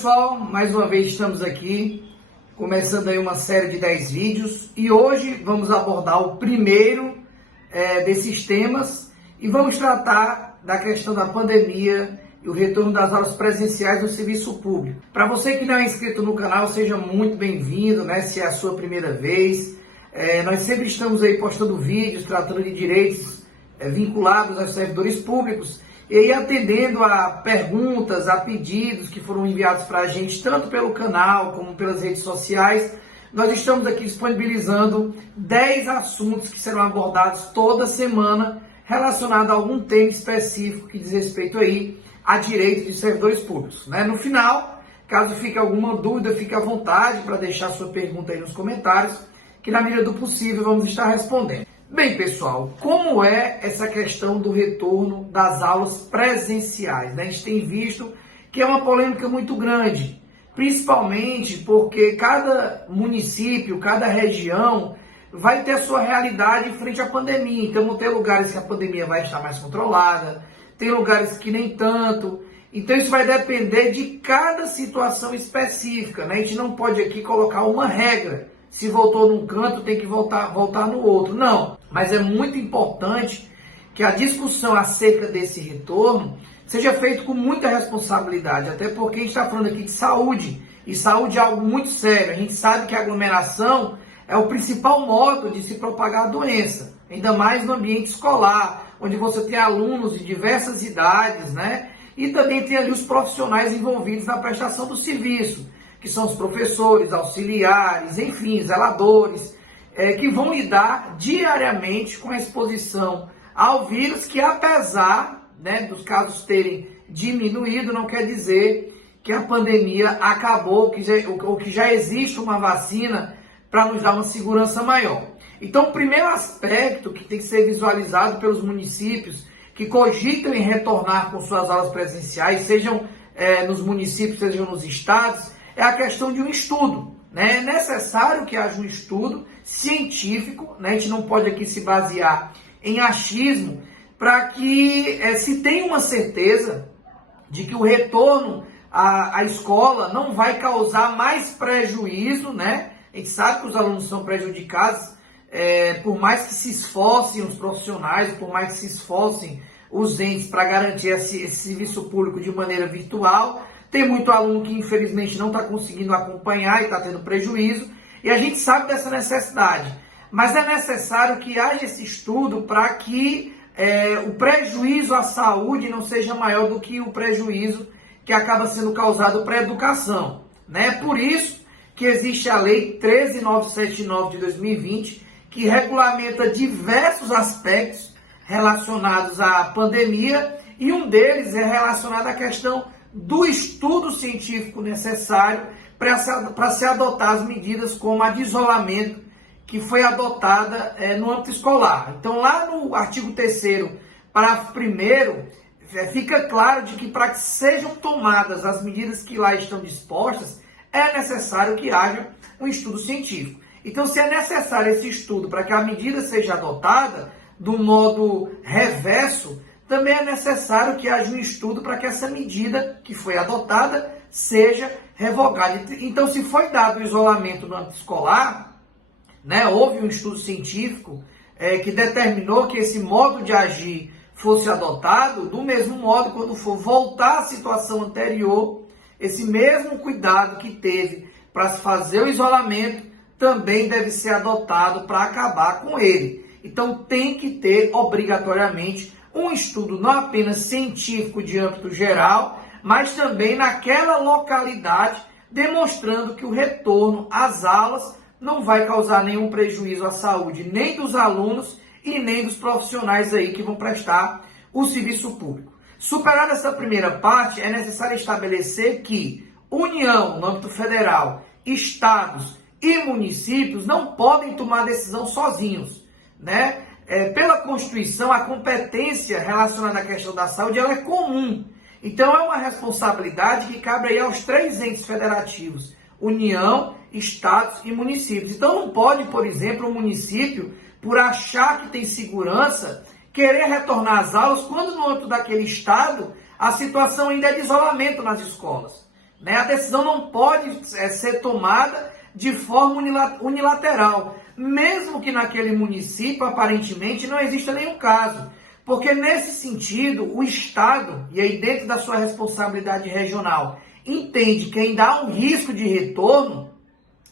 pessoal, mais uma vez estamos aqui, começando aí uma série de 10 vídeos e hoje vamos abordar o primeiro desses temas e vamos tratar da questão da pandemia e o retorno das aulas presenciais do serviço público. Para você que não é inscrito no canal, seja muito bem-vindo, né? Se é a sua primeira vez. Nós sempre estamos aí postando vídeos tratando de direitos vinculados aos servidores públicos e aí atendendo a perguntas, a pedidos que foram enviados para a gente, tanto pelo canal como pelas redes sociais. Nós estamos aqui disponibilizando 10 assuntos que serão abordados toda semana relacionados a algum tema específico que diz respeito aí a direitos de servidores públicos, né? No final, caso fique alguma dúvida, fique à vontade para deixar sua pergunta aí nos comentários, que na medida do possível vamos estar respondendo. Bem, pessoal, como é essa questão do retorno das aulas presenciais, né? A gente tem visto que é uma polêmica muito grande, principalmente porque cada município, cada região vai ter a sua realidade frente à pandemia. Então, vão ter lugares que a pandemia vai estar mais controlada, tem lugares que nem tanto. Então, isso vai depender de cada situação específica, né? A gente não pode aqui colocar uma regra. Se voltou num canto, tem que voltar no outro. Não, mas é muito importante que a discussão acerca desse retorno seja feita com muita responsabilidade, até porque a gente está falando aqui de saúde, e saúde é algo muito sério. A gente sabe que a aglomeração é o principal modo de se propagar a doença, ainda mais no ambiente escolar, onde você tem alunos de diversas idades, né? E também tem ali os profissionais envolvidos na prestação do serviço, que são os professores, auxiliares, enfim, zeladores, que vão lidar diariamente com a exposição ao vírus, que apesar, né, dos casos terem diminuído, não quer dizer que a pandemia acabou, ou que já existe uma vacina para nos dar uma segurança maior. Então, o primeiro aspecto que tem que ser visualizado pelos municípios que cogitam em retornar com suas aulas presenciais, sejam nos municípios, sejam nos estados, é a questão de um estudo, né? É necessário que haja um estudo científico, né? A gente não pode aqui se basear em achismo, para que se tenha uma certeza de que o retorno à escola não vai causar mais prejuízo, né? A gente sabe que os alunos são prejudicados, por mais que se esforcem os profissionais, por mais que se esforcem os entes para garantir esse serviço público de maneira virtual. Tem muito aluno que infelizmente não está conseguindo acompanhar e está tendo prejuízo, e a gente sabe dessa necessidade. Mas é necessário que haja esse estudo para que o prejuízo à saúde não seja maior do que o prejuízo que acaba sendo causado para a educação, né? Por isso que existe a Lei 13.979 de 2020, que regulamenta diversos aspectos relacionados à pandemia, e um deles é relacionado à questão do estudo científico necessário para se adotar as medidas como a de isolamento que foi adotada no âmbito escolar. Então, lá no artigo 3º, parágrafo 1º, fica claro de que para que sejam tomadas as medidas que lá estão dispostas, é necessário que haja um estudo científico. Então, se é necessário esse estudo para que a medida seja adotada do modo reverso, também é necessário que haja um estudo para que essa medida que foi adotada seja revogada. Então, se foi dado o isolamento no âmbito escolar, né, houve um estudo científico que determinou que esse modo de agir fosse adotado, do mesmo modo, quando for voltar à situação anterior, esse mesmo cuidado que teve para se fazer o isolamento também deve ser adotado para acabar com ele. Então, tem que ter obrigatoriamente um estudo não apenas científico de âmbito geral, mas também naquela localidade, demonstrando que o retorno às aulas não vai causar nenhum prejuízo à saúde, nem dos alunos e nem dos profissionais aí que vão prestar o serviço público. Superada essa primeira parte, é necessário estabelecer que União, no âmbito federal, estados e municípios não podem tomar decisão sozinhos, né? Pela Constituição, a competência relacionada à questão da saúde ela é comum. Então, é uma responsabilidade que cabe aí aos 3 entes federativos, União, estados e municípios. Então, não pode, por exemplo, um município, por achar que tem segurança, querer retornar às aulas, quando no âmbito daquele estado, a situação ainda é de isolamento nas escolas. né? A decisão não pode ser tomada de forma unilateral, mesmo que naquele município aparentemente não exista nenhum caso. Porque nesse sentido, o Estado, e aí dentro da sua responsabilidade regional, entende que ainda há um risco de retorno,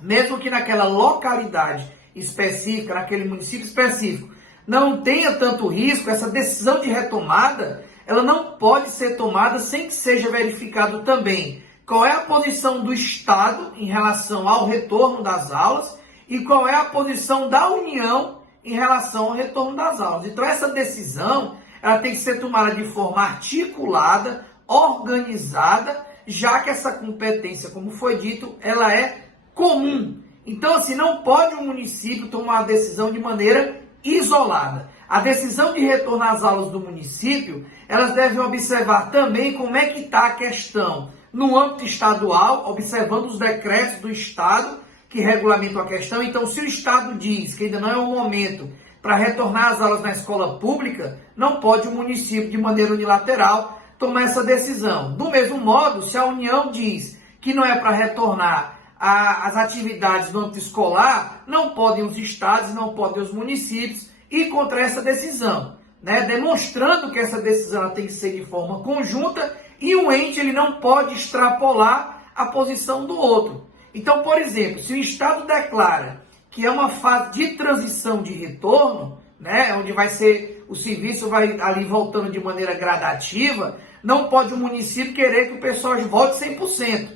mesmo que naquela localidade específica, naquele município específico, não tenha tanto risco, essa decisão de retomada, ela não pode ser tomada sem que seja verificado também qual é a posição do Estado em relação ao retorno das aulas e qual é a posição da União em relação ao retorno das aulas. Então essa decisão, ela tem que ser tomada de forma articulada, organizada, já que essa competência, como foi dito, ela é comum. Então, assim, não pode um município tomar a decisão de maneira isolada. A decisão de retorno às aulas do município, elas devem observar também como é que está a questão no âmbito estadual, observando os decretos do Estado que regulamentam a questão. Então, se o Estado diz que ainda não é o momento para retornar às aulas na escola pública, não pode o município, de maneira unilateral, tomar essa decisão. Do mesmo modo, se a União diz que não é para retornar às atividades no âmbito escolar, não podem os estados, não podem os municípios ir contra essa decisão, né? Demonstrando que essa decisão ela tem que ser de forma conjunta e o ente ele não pode extrapolar a posição do outro. Então, por exemplo, se o Estado declara que é uma fase de transição de retorno, né, onde vai ser, o serviço vai ali voltando de maneira gradativa, não pode o município querer que o pessoal volte 100%,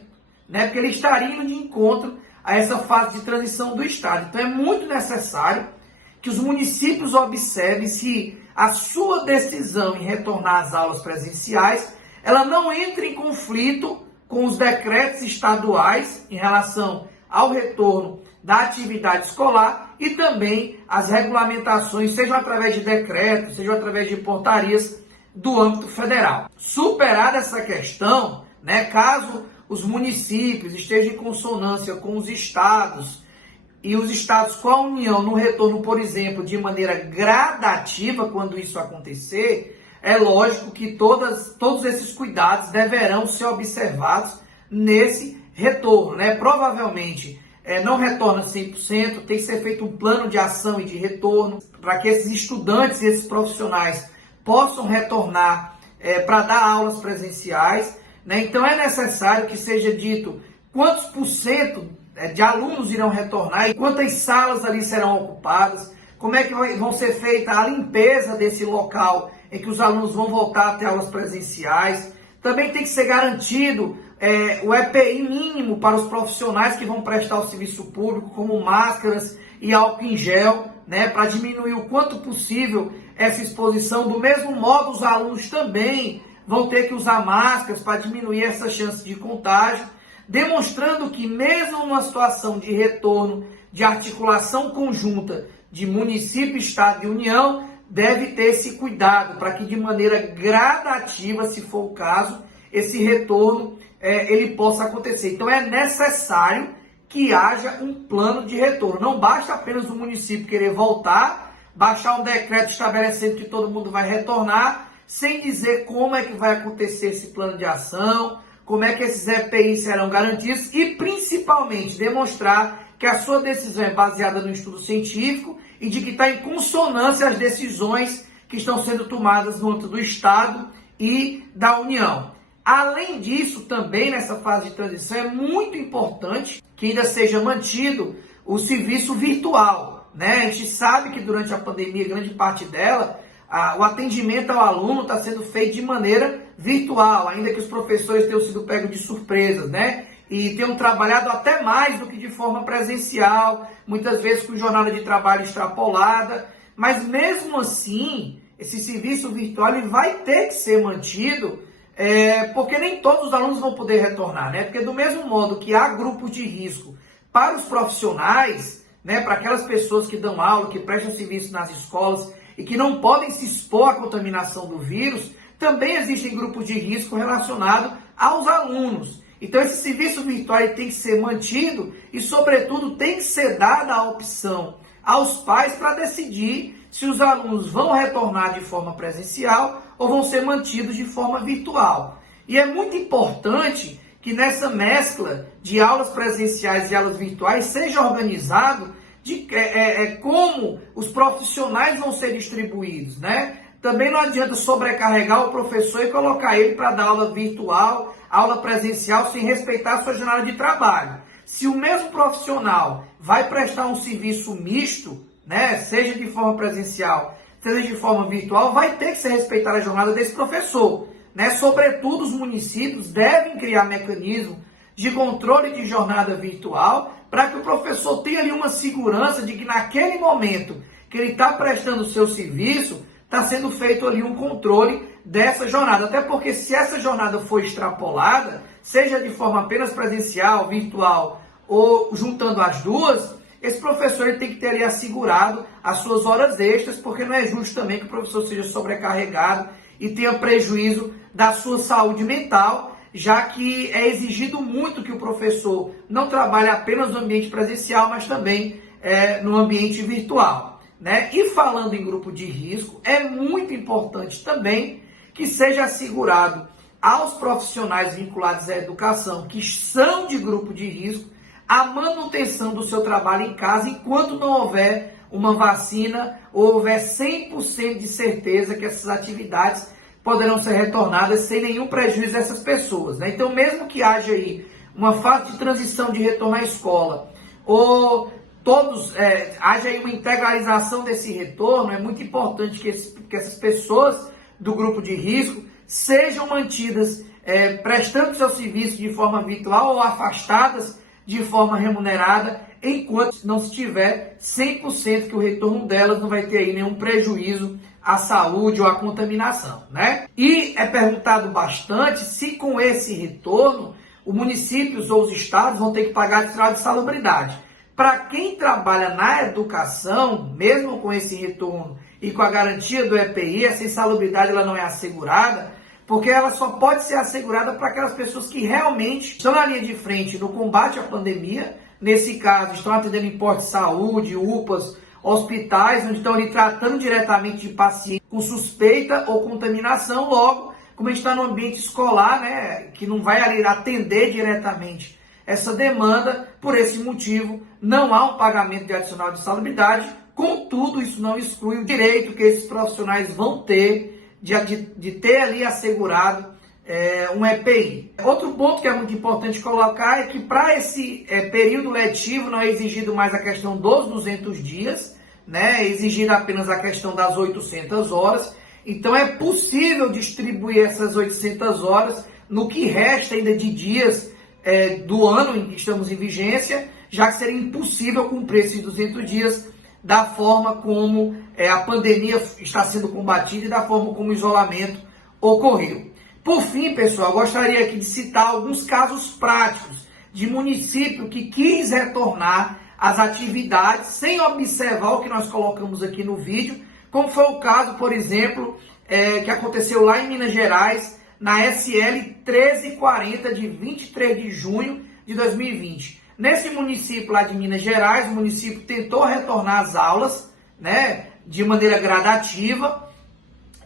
né, porque ele estaria indo de encontro a essa fase de transição do Estado. Então é muito necessário que os municípios observem se a sua decisão em retornar às aulas presenciais, ela não entra em conflito com os decretos estaduais em relação ao retorno da atividade escolar e também as regulamentações, seja através de decretos, seja através de portarias do âmbito federal. Superada essa questão, né, caso os municípios estejam em consonância com os estados e os estados com a União no retorno, por exemplo, de maneira gradativa, quando isso acontecer, é lógico que todos esses cuidados deverão ser observados nesse retorno, né? Provavelmente não retorna 100%, tem que ser feito um plano de ação e de retorno para que esses estudantes e esses profissionais possam retornar para dar aulas presenciais, né? Então é necessário que seja dito quantos por cento de alunos irão retornar e quantas salas ali serão ocupadas, como é que vão ser feita a limpeza desse local em que os alunos vão voltar a ter aulas presenciais. Também tem que ser garantido o EPI mínimo para os profissionais que vão prestar o serviço público, como máscaras e álcool em gel, né, para diminuir o quanto possível essa exposição. Do mesmo modo, os alunos também vão ter que usar máscaras para diminuir essa chance de contágio, demonstrando que mesmo numa situação de retorno, de articulação conjunta de município, estado e União, deve ter esse cuidado para que de maneira gradativa, se for o caso, esse retorno ele possa acontecer. Então é necessário que haja um plano de retorno. Não basta apenas o município querer voltar, baixar um decreto estabelecendo que todo mundo vai retornar, sem dizer como é que vai acontecer esse plano de ação, como é que esses EPIs serão garantidos e, principalmente, demonstrar que a sua decisão é baseada no estudo científico e de que está em consonância as decisões que estão sendo tomadas no âmbito do Estado e da União. Além disso, também nessa fase de transição, é muito importante que ainda seja mantido o serviço virtual, né? A gente sabe que durante a pandemia, grande parte dela, o atendimento ao aluno está sendo feito de maneira virtual, ainda que os professores tenham sido pegos de surpresas, né? E tenham trabalhado até mais do que de forma presencial, muitas vezes com jornada de trabalho extrapolada, mas mesmo assim, esse serviço virtual ele vai ter que ser mantido, porque nem todos os alunos vão poder retornar, né? Porque do mesmo modo que há grupos de risco para os profissionais, né, para aquelas pessoas que dão aula, que prestam serviço nas escolas e que não podem se expor à contaminação do vírus, também existem grupos de risco relacionados aos alunos. Então esse serviço virtual tem que ser mantido e, sobretudo, tem que ser dada a opção aos pais para decidir se os alunos vão retornar de forma presencial ou vão ser mantidos de forma virtual. E é muito importante que nessa mescla de aulas presenciais e aulas virtuais seja organizado como os profissionais vão ser distribuídos, né? Também não adianta sobrecarregar o professor e colocar ele para dar aula virtual, aula presencial, sem respeitar a sua jornada de trabalho. Se o mesmo profissional vai prestar um serviço misto, né, seja de forma presencial, seja de forma virtual, vai ter que ser respeitada a jornada desse professor, né? Sobretudo, os municípios devem criar mecanismos de controle de jornada virtual para que o professor tenha ali uma segurança de que naquele momento que ele está prestando o seu serviço, está sendo feito ali um controle dessa jornada. Até porque se essa jornada for extrapolada, seja de forma apenas presencial, virtual ou juntando as duas, esse professor ele tem que ter ali assegurado as suas horas extras, porque não é justo também que o professor seja sobrecarregado e tenha prejuízo da sua saúde mental, já que é exigido muito que o professor não trabalhe apenas no ambiente presencial, mas também no ambiente virtual, né? E falando em grupo de risco, é muito importante também que seja assegurado aos profissionais vinculados à educação que são de grupo de risco a manutenção do seu trabalho em casa enquanto não houver uma vacina ou houver 100% de certeza que essas atividades poderão ser retornadas sem nenhum prejuízo dessas pessoas, né? Então, mesmo que haja aí uma fase de transição de retorno à escola, ou haja aí uma integralização desse retorno, é muito importante que essas pessoas do grupo de risco sejam mantidas prestando seu serviço de forma virtual ou afastadas de forma remunerada, enquanto não se tiver 100% que o retorno delas não vai ter aí nenhum prejuízo à saúde ou à contaminação, né? E é perguntado bastante se com esse retorno, os municípios ou os estados vão ter que pagar a de salubridade. Para quem trabalha na educação, mesmo com esse retorno e com a garantia do EPI, essa insalubridade ela não é assegurada, porque ela só pode ser assegurada para aquelas pessoas que realmente estão na linha de frente no combate à pandemia. Nesse caso, estão atendendo em postos de saúde, UPAs, hospitais, onde estão ali tratando diretamente de pacientes com suspeita ou contaminação. Logo, como a gente está no ambiente escolar, né, que não vai ali atender diretamente essa demanda, por esse motivo, não há um pagamento de adicional de salubridade. Contudo, isso não exclui o direito que esses profissionais vão ter de ter ali assegurado um EPI. Outro ponto que é muito importante colocar é que para esse período letivo não é exigido mais a questão dos 200 dias, né? É exigida apenas a questão das 800 horas. Então é possível distribuir essas 800 horas no que resta ainda de dias do ano em que estamos em vigência, já que seria impossível cumprir esses 200 dias da forma como a pandemia está sendo combatida e da forma como o isolamento ocorreu. Por fim, pessoal, gostaria aqui de citar alguns casos práticos de município que quis retornar às atividades sem observar o que nós colocamos aqui no vídeo, como foi o caso, por exemplo, que aconteceu lá em Minas Gerais, na SL 1340 de 23 de junho de 2020. Nesse município lá de Minas Gerais, o município tentou retornar às aulas, né, de maneira gradativa,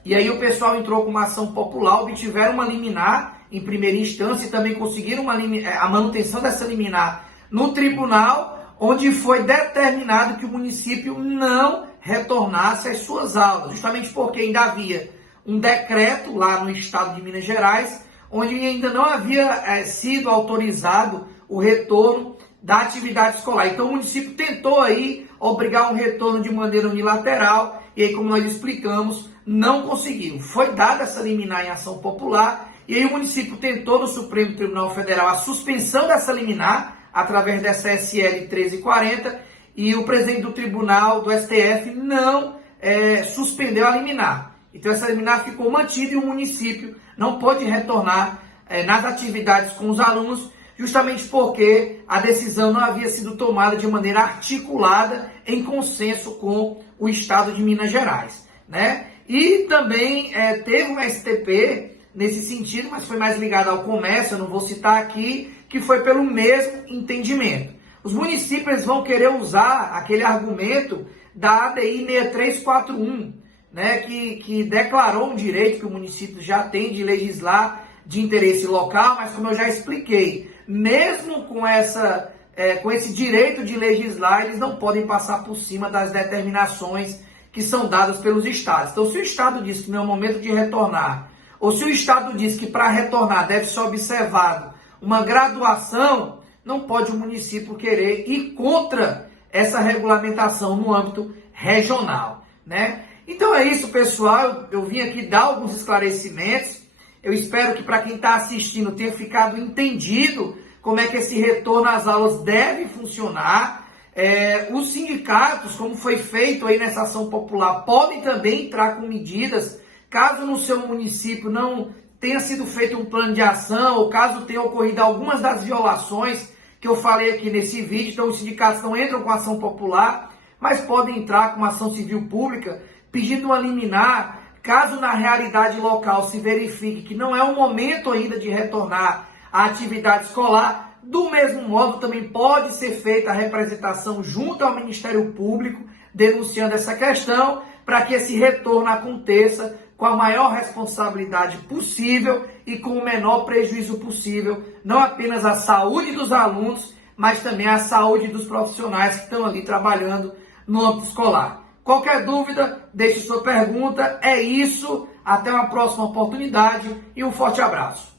e aí o pessoal entrou com uma ação popular, obtiveram uma liminar em primeira instância e também conseguiram a manutenção dessa liminar no tribunal, onde foi determinado que o município não retornasse às suas aulas, justamente porque ainda havia um decreto lá no estado de Minas Gerais, onde ainda não havia sido autorizado o retorno da atividade escolar. Então o município tentou aí obrigar um retorno de maneira unilateral, e aí, como nós explicamos, não conseguiu. Foi dada essa liminar em ação popular, e aí o município tentou no Supremo Tribunal Federal a suspensão dessa liminar, através dessa SL 1340, e o presidente do tribunal, do STF, não suspendeu a liminar. Então essa liminar ficou mantida e o município não pôde retornar nas atividades com os alunos, justamente porque a decisão não havia sido tomada de maneira articulada, em consenso com o Estado de Minas Gerais, né? E também teve um STP nesse sentido, mas foi mais ligado ao comércio, eu não vou citar aqui, que foi pelo mesmo entendimento. Os municípios vão querer usar aquele argumento da ADI 6341, né, que declarou um direito que o município já tem de legislar de interesse local, mas como eu já expliquei, mesmo com esse direito de legislar, eles não podem passar por cima das determinações que são dadas pelos estados. Então, se o estado diz que não é o momento de retornar, ou se o estado diz que para retornar deve ser observado uma graduação, não pode o município querer ir contra essa regulamentação no âmbito regional, né? Então é isso, pessoal. Eu vim aqui dar alguns esclarecimentos. Eu espero que para quem está assistindo tenha ficado entendido como é que esse retorno às aulas deve funcionar. Os sindicatos, como foi feito aí nessa ação popular, podem também entrar com medidas, caso no seu município não tenha sido feito um plano de ação, ou caso tenha ocorrido algumas das violações que eu falei aqui nesse vídeo. Então os sindicatos não entram com ação popular, mas podem entrar com uma ação civil pública, pedindo uma liminar, caso na realidade local se verifique que não é o momento ainda de retornar à atividade escolar. Do mesmo modo, também pode ser feita a representação junto ao Ministério Público, denunciando essa questão, para que esse retorno aconteça com a maior responsabilidade possível e com o menor prejuízo possível, não apenas à saúde dos alunos, mas também à saúde dos profissionais que estão ali trabalhando no âmbito escolar. Qualquer dúvida, deixe sua pergunta. É isso, até uma próxima oportunidade e um forte abraço.